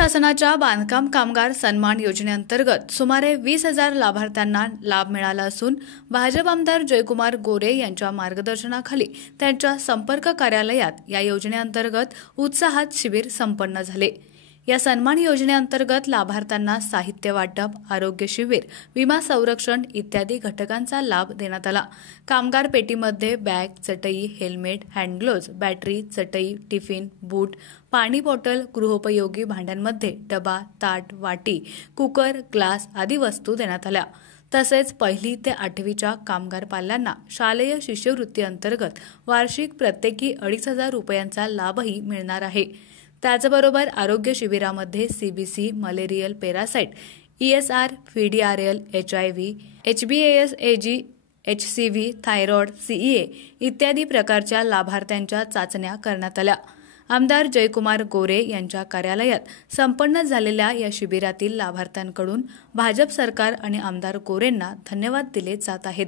शासनाच्या बांधकाम कामगार सन्मान योजनेअंतर्गत सुमारे 20,000 लाभार्थ्यांना लाभ मिळाला असून भाजप आमदार जयकुमार गोरे यांच्या मार्गदर्शनाखाली त्यांच्या संपर्क कार्यालयात या योजनेअंतर्गत उत्साहात शिबिर संपन्न झाले। या सन्मान योजनेअंतर्गत लाभार्थ्यांना साहित्य वाटप, आरोग्य शिबिर, विमा संरक्षण इत्यादी घटकांचा लाभ देण्यात आला। कामगार पेटीमध्ये बॅग, चटई, हेल्मेट, हँड ग्लोव्ज, बॅटरी, चटई, टिफिन, बूट, पाणी बॉटल, गृहोपयोगी भांड्यांमध्ये डबा, ताट, वाटी, कुकर, ग्लास आदी वस्तू देण्यात आल्या। तसेच 1ली ते 8वीच्या कामगार पाल्यांना शालेय शिष्यवृत्ती अंतर्गत वार्षिक प्रत्येकी 2,500 रुपयांचा लाभही मिळणार आहे। त्याचबरोबर आरोग्य शिबिरामध्ये CBC, malarial parasite, ESR, VDRL, HIV, HBAS, AG, HCV, thyroid, CEA इत्यादी प्रकारच्या लाभार्थ्यांच्या चाचण्या करण्यात आल्या। आमदार जयकुमार गोरे यांच्या कार्यालयात संपन्न झालेल्या या शिबिरातील लाभार्थ्यांकडून भाजप सरकार आणि आमदार गोरेंना धन्यवाद दिले जात आहेत।